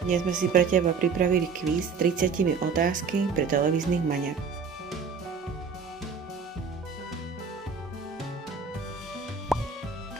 Dnes sme si pre teba pripravili kvíz s 30 otázky pre televíznych maniakov.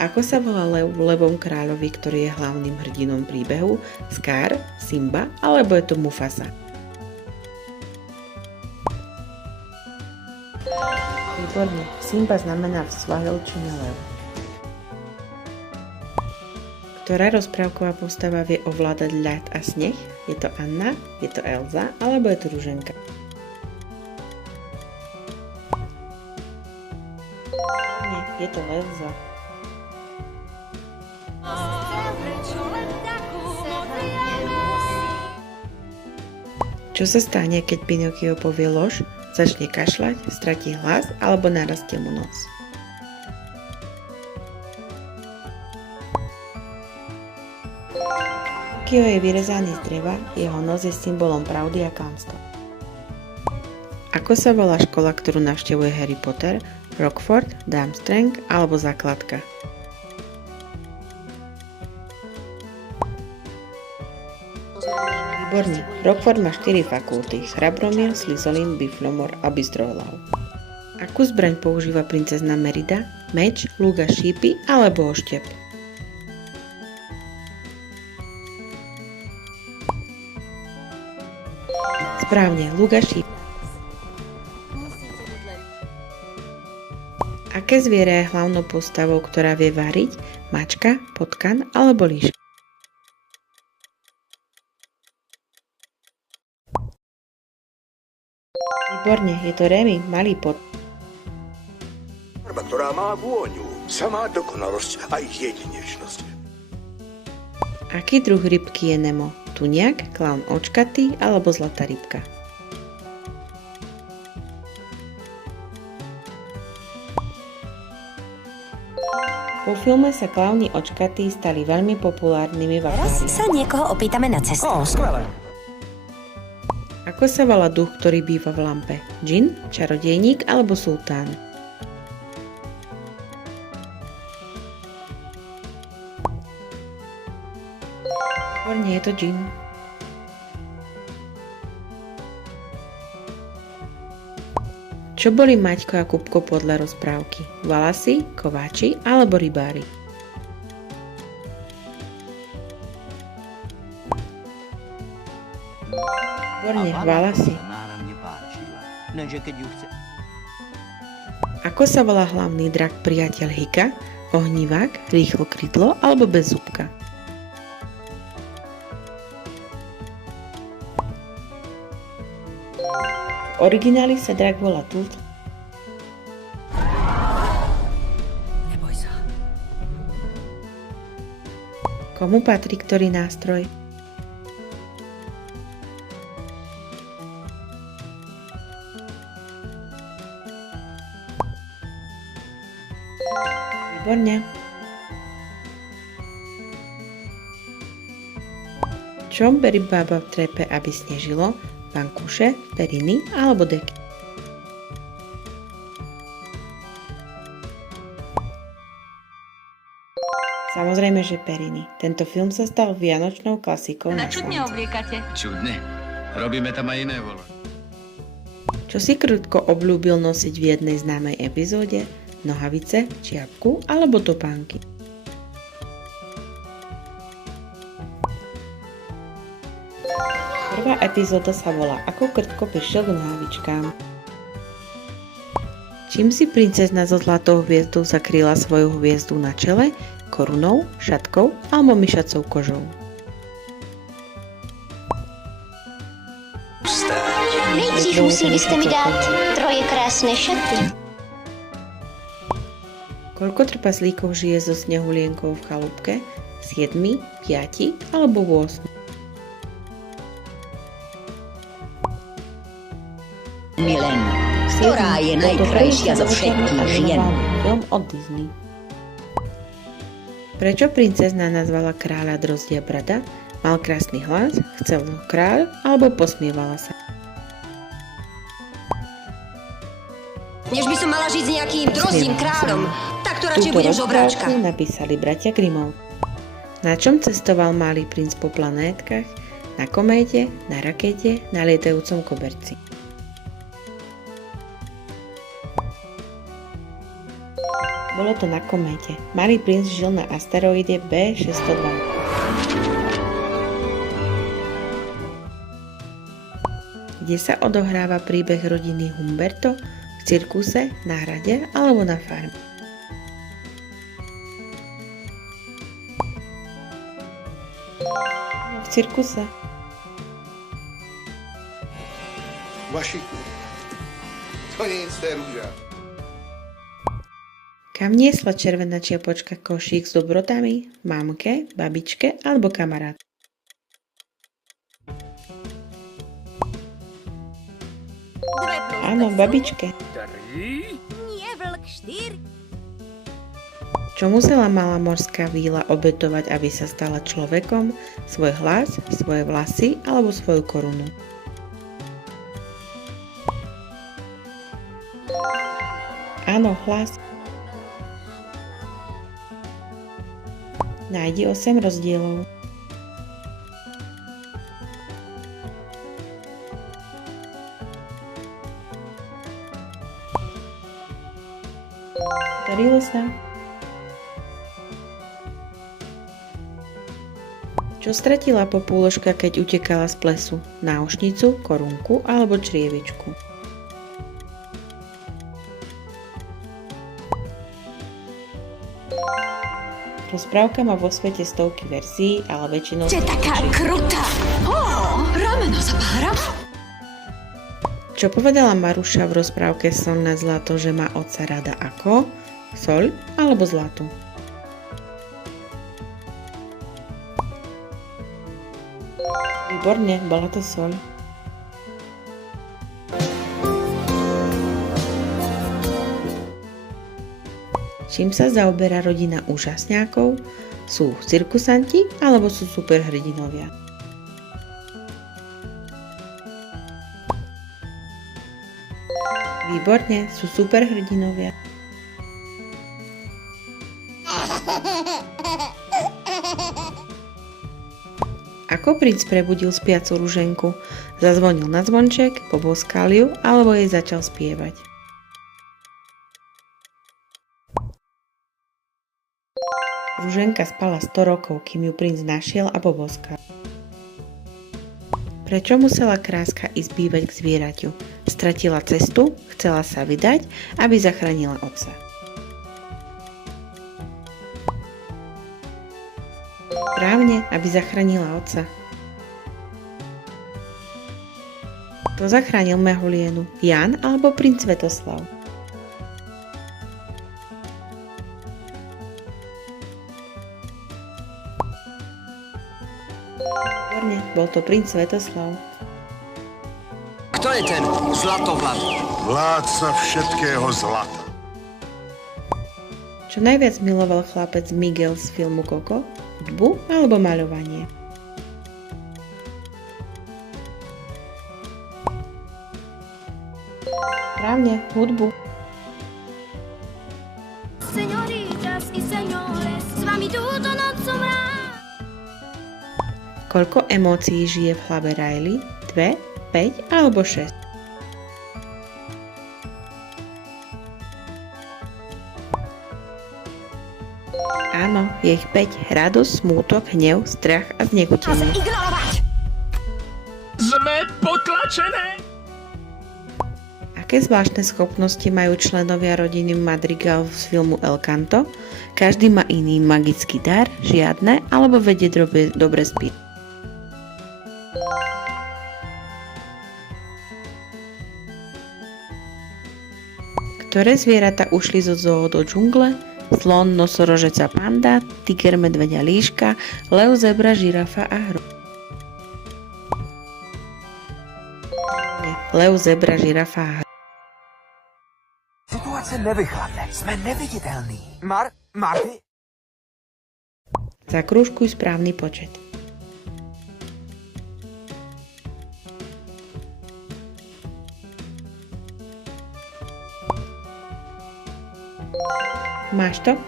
Ako sa volá lev v Levom kráľovi, ktorý je hlavným hrdinom príbehu? Scar, Simba alebo je to Mufasa? Výborne, Simba znamená v swahilčine lev. Ktorá rozprávková postava vie ovládať ľad a sneh? Je to Anna, je to Elza alebo je to Ruženka? Nie, je to Elza. Čo sa stane, keď Pinokio povie lož, začne kašľať, stratí hlas alebo narastie mu nos? Pinokio je vyrezaný z dreva, jeho nos je symbolom pravdy a klamstva. Ako sa volá škola, ktorú navštevuje Harry Potter? Rockford, Durmstrang alebo základka? Výborne. Rockford má 4 fakulty. Chrabromil, Slytherin, Biflomor a Bystrohlav. Akú zbraň používa princezna Merida? Meč, lúk a šípy alebo oštep? Správne, lúk a šípy. Aké zviera je hlavnou postavou, ktorá vie variť? Mačka, potkan alebo líška? Výborne, je to Remy, malý pot. Farba, ktorá má vôňu, samá dokonalosť a jedinečnosť. Aký druh rybky je Nemo? Tuniak, klaun očkatý alebo zlatá rybka? Po filme sa klauni očkatí stali veľmi populárnymi v Teraz akváriách. sa niekoho opýtame na cestu. Skvelé. Ako sa volá duch, ktorý býva v lampe? Džin, čarodejník alebo sultán? Výborne, je to džin. Čo boli Maťko a Kupko podľa rozprávky? Valasy, kováči alebo rybári? Výborne, valasy. Ako sa volá hlavný drak priateľ Hika? Ohnivák, rýchlo krydlo alebo bez zúbka? V origináli sa drak volá Tut. Neboj sa. Komu patrí ktorý nástroj? Výborne. Čo berie baba v trepe, aby snežilo? Vankúše, periny alebo deky? Samozrejme, že periny. Tento film sa stal vianočnou klasikou na Čudne Slovensku. obliekate. Čudne. Robíme tam aj iné volo. Čo si Krutko obľúbil nosiť v jednej známej epizóde? Nohavice, čiapku alebo topánky? Prvá epizóda sa volá Ako Krtko prišiel k nohavičkám. Čím si princezna so zlatou hviezdou zakryla svoju hviezdu na čele? Korunou, šatkou alebo myšacou kožou? Nejdřív musíte mi dát troje krásné šaty. Koľko trpaslíkov žije so Snehulienkou v chalúbke? 7, 5 alebo 8? Milen, ktorá je najkrajšia zo všetkých žien. Film od Disney. Prečo princezna nazvala kráľa Drozdia brada? Mal krásny hlas, chcel ho kráľ alebo posmievala sa? Než by som mala žiť s nejakým drozdím kráľom, tak to radšej Túto budem žobráčka. rozprávku napísali bratia Grimmov. Na čom cestoval malý princ po planétkach? Na kométe, na rakete, na lietajúcom koberci. Bolo to na kométe. Malý princ žil na asteroide B602. Kde sa odohráva príbeh rodiny Humberto? V cirkuse, na hrade alebo na farme? V cirkuse. Vašiku, to nie je nic, to je růža. Kam niesla červená čiapočka košík s dobrotami? Mamke, babičke alebo kamarát? Áno, babičke. Čo musela malá morská víla obetovať, aby sa stala človekom? Svoj hlas, svoje vlasy alebo svoju korunu? Áno, hlas. Nájdi 8 rozdielov. Darilo sa. Čo stratila popúložka, keď utekala z plesu? Náušnicu, korunku alebo črievičku? Rozprávka má vo svete stovky verzií, ale väčšinou... Ty taká krutá! Rameno zapáram! Čo povedala Maruša v rozprávke Sol na zlato, že má otca rada ako? Soľ alebo zlato? Výborne, bola to soľ. Čím sa zaoberá rodina úžasňákov? Sú cirkusanti alebo sú superhrdinovia? Výborne, sú superhrdinovia. Ako princ prebudil spiacu ruženku? Zazvonil na zvonček, poboskal ju alebo jej začal spievať? Ruženka spala 100 rokov, kým ju princ našiel a poboskal. Prečo musela kráska ísť bývať k zvieraťu? Stratila cestu, chcela sa vydať, aby zachránila otca. Správne, aby zachránila otca. Kto zachránil Mehulienu? Jan alebo princ Svetoslav? Bol to princ Svetoslav. Kto je ten zlatovlad? Vládca všetkého zlata. Čo najviac miloval chlapec Miguel z filmu Coco? Hudbu alebo maľovanie? Správne, hudbu. Señoritas y señores, s vami túto noc som rád. Koľko emócií žije v hlave Riley? 2, 5 alebo 6? Áno, je ich 5. Radosť, smútok, hnev, strach a znechutenie. Sme potlačené! Aké zvláštne schopnosti majú členovia rodiny Madrigal z filmu El Canto? Každý má iný magický dar, žiadne, alebo vedie dobre spievať. Ktoré zvieratá ušli zo zoo do džungle? Slon, nosorožec a panda, tiger, medveď a líška, lev, zebra, žirafa a hrob. Lev, zebra, žirafa a hrob. Situace nevychladne, jsme neviditelní. Marty? Zakrúžkuj správny počet. Máš to?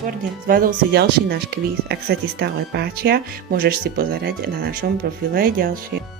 Výborne, zvládol si ďalší náš kvíz. Ak sa ti stále páčia, môžeš si pozerať na našom profile ďalšie.